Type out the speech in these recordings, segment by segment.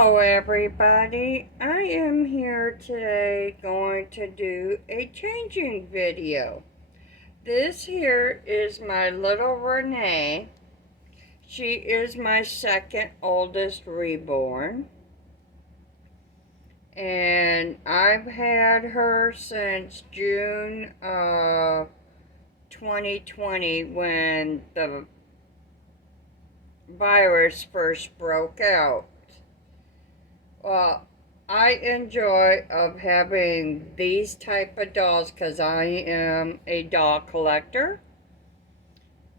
Hello everybody, I am here today going to do a changing video. This here is my little Renee. She is my second oldest reborn. And I've had her since June of 2020 when the virus first broke out. Well, I enjoy of having these type of dolls because I am a doll collector.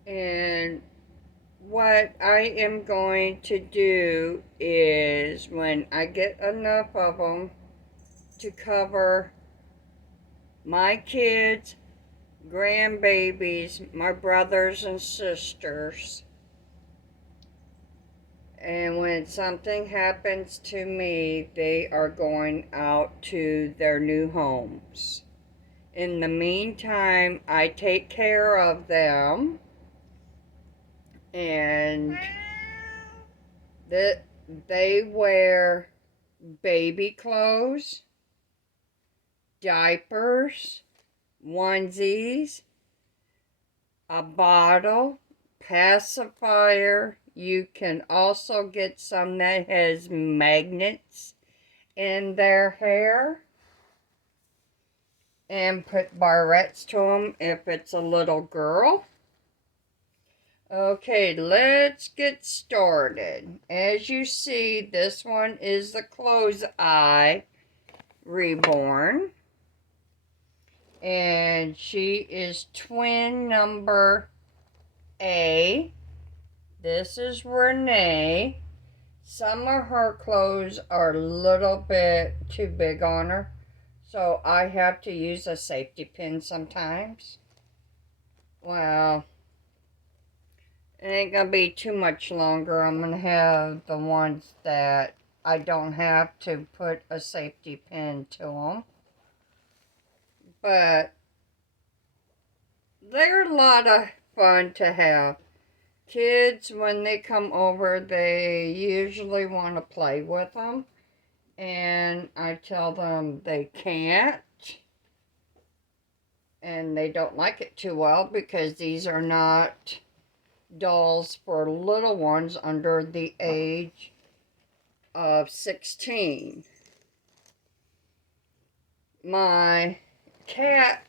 And what I am going to do is when I get enough of them to cover my kids, grandbabies, my brothers and sisters, and when something happens to me, they are going out to their new homes. In the meantime, I take care of them, and they wear baby clothes, diapers, onesies, a bottle, pacifier. You can also get some that has magnets in their hair and put barrettes to them if it's a little girl. Okay, let's get started. As you see, this one is the Close Eye Reborn. And she is twin number A. This is Renee. Some of her clothes are a little bit too big on her, so I have to use a safety pin sometimes. Well, it ain't gonna be too much longer. I'm gonna have the ones that I don't have to put a safety pin to them. But they're a lot of fun to have. Kids, when they come over, they usually want to play with them. And I tell them they can't. And they don't like it too well because these are not dolls for little ones under the age of 16. My cat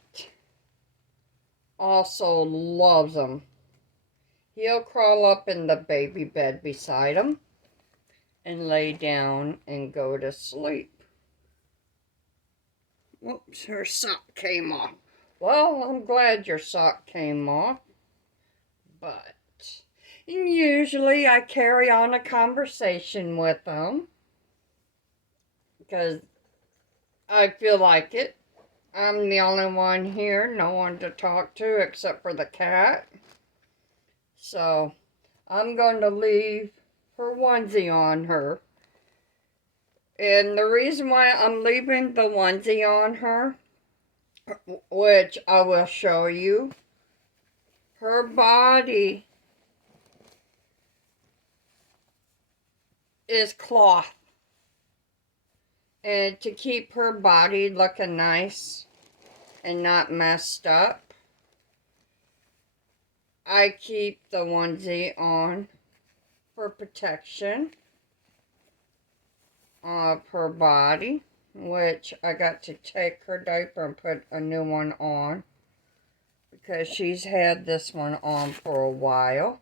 also loves them. He'll crawl up in the baby bed beside him and lay down and go to sleep. Whoops, her sock came off. Well, I'm glad your sock came off. But usually I carry on a conversation with them because I feel like it. I'm the only one here, no one to talk to except for the cat. So I'm going to leave her onesie on her. And the reason why I'm leaving the onesie on her, which I will show you, her body is cloth. And to keep her body looking nice and not messed up, I keep the onesie on for protection of her body, which I got to take her diaper and put a new one on because she's had this one on for a while.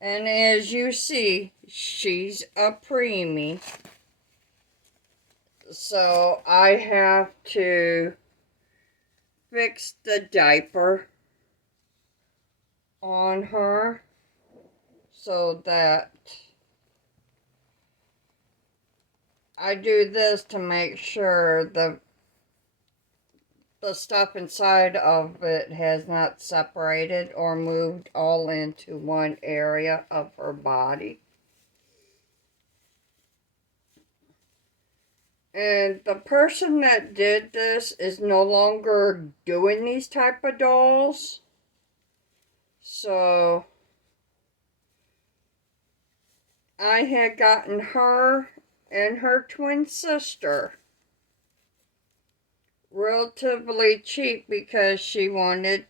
And as you see, she's a preemie, so I have to fix the diaper on her so that I do this to make sure the stuff inside of it has not separated or moved all into one area of her body. And the person that did this is no longer doing these type of dolls. So I had gotten her and her twin sister relatively cheap because she wanted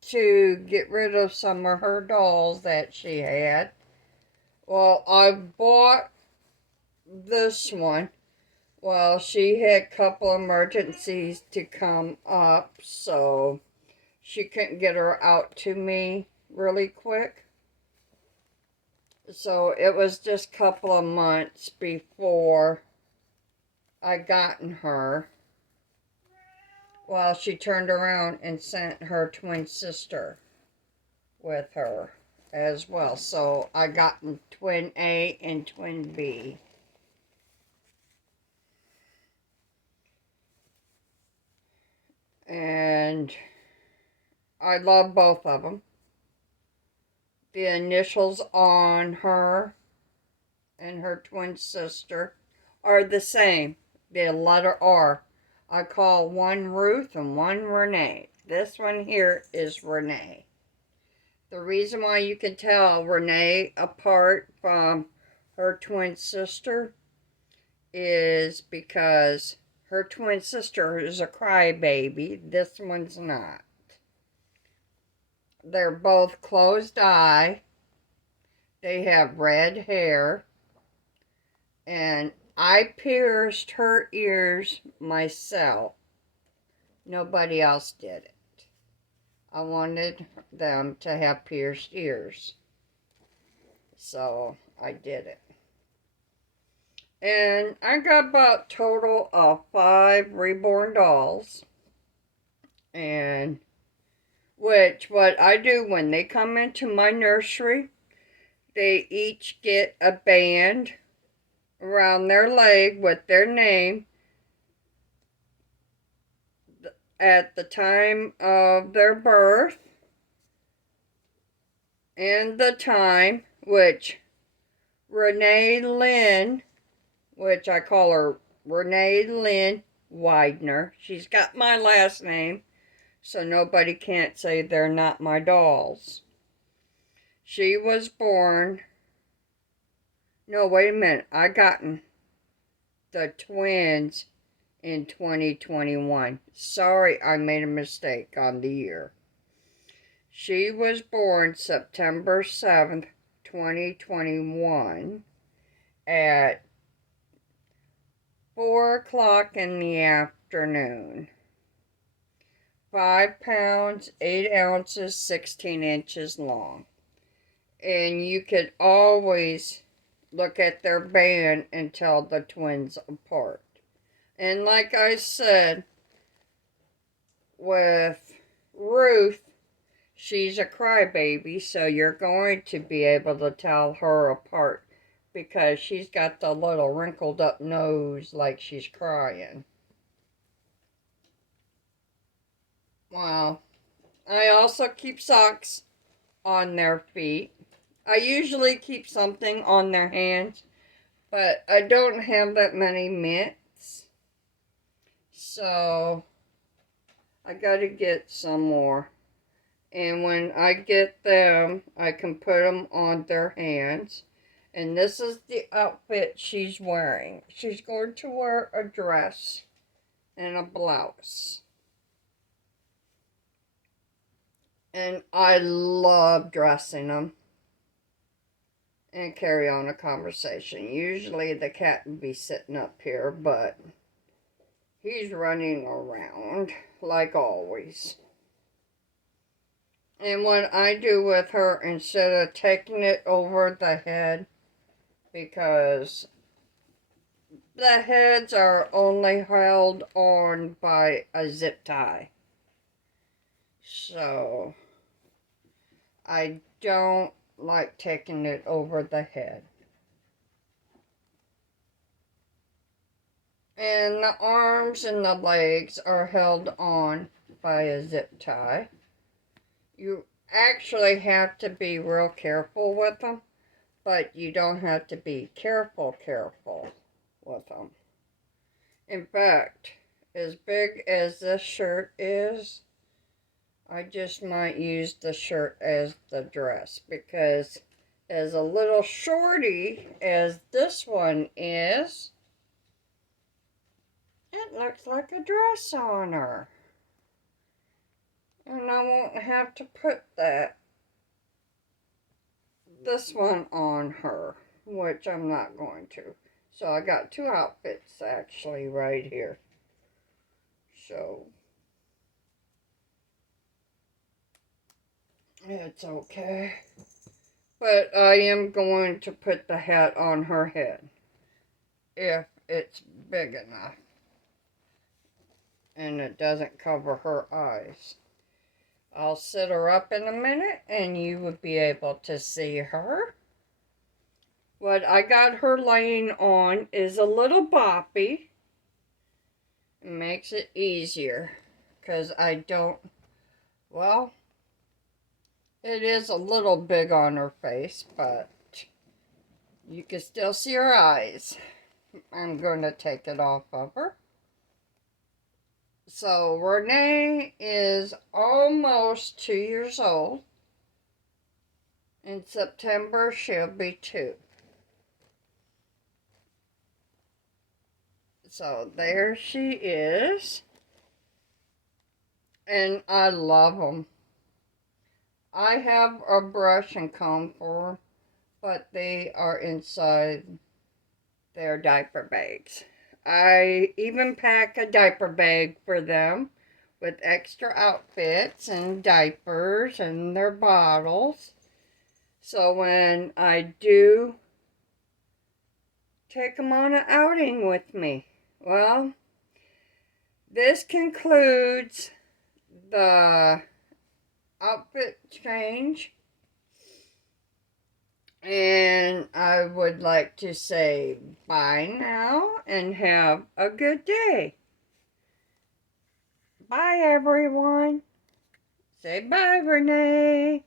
to get rid of some of her dolls that she had. Well, I bought this one. Well, she had a couple emergencies to come up, so she couldn't get her out to me really quick. So it was just a couple of months before I gotten her. Well, she turned around and sent her twin sister with her as well. So I got twin A and twin B. And I love both of them. The initials on her and her twin sister are the same. The letter R. I call one Ruth and one Renee. This one here is Renee. The reason why you can tell Renee apart from her twin sister is because her twin sister is a crybaby. This one's not. They're both closed eye. They have red hair. And I pierced her ears myself. Nobody else did it. I wanted them to have pierced ears. So I did it. And I got about total of 5 reborn dolls. And which what I do when they come into my nursery, they each get a band around their leg with their name at the time of their birth and the time, which Renee Lynn, which I call her Renee Lynn Widener. She's got my last name, so nobody can't say they're not my dolls. She was born... No, wait a minute. I gotten the twins in 2021. Sorry, I made a mistake on the year. She was born September 7th, 2021 at 4 o'clock in the afternoon. 5 pounds, 8 ounces, 16 inches long. And you could always look at their band and tell the twins apart. And like I said, with Ruth, she's a crybaby, so you're going to be able to tell her apart because she's got the little wrinkled up nose like she's crying. Well, I also keep socks on their feet. I usually keep something on their hands, but I don't have that many mitts, so I gotta get some more. And when I get them, I can put them on their hands. And this is the outfit she's wearing. She's going to wear a dress and a blouse. And I love dressing them and carry on a conversation. Usually the cat would be sitting up here, but he's running around like always. And what I do with her, instead of taking it over the head, because the heads are only held on by a zip tie. So I don't like taking it over the head. And the arms and the legs are held on by a zip tie. You actually have to be real careful with them, but you don't have to be careful with them. In fact, as big as this shirt is, I just might use the shirt as the dress because as a little shorty as this one is, it looks like a dress on her. And I won't have to put this one on her, which I'm not going to. So I got two outfits actually right here. So it's okay. But I am going to put the hat on her head if it's big enough and it doesn't cover her eyes. I'll sit her up in a minute and you would be able to see her. What I got her laying on is a little boppy. It makes it easier because I don't, well, it is a little big on her face, but you can still see her eyes. I'm going to take it off of her. So Renee is almost 2 years old. In September, she'll be 2. So there she is. And I love them. I have a brush and comb for them, but they are inside their diaper bags. I even pack a diaper bag for them with extra outfits and diapers and their bottles. So when I do take them on an outing with me, well, this concludes the outfit change. And I would like to say bye now and have a good day. Bye, everyone. Say bye, Renee.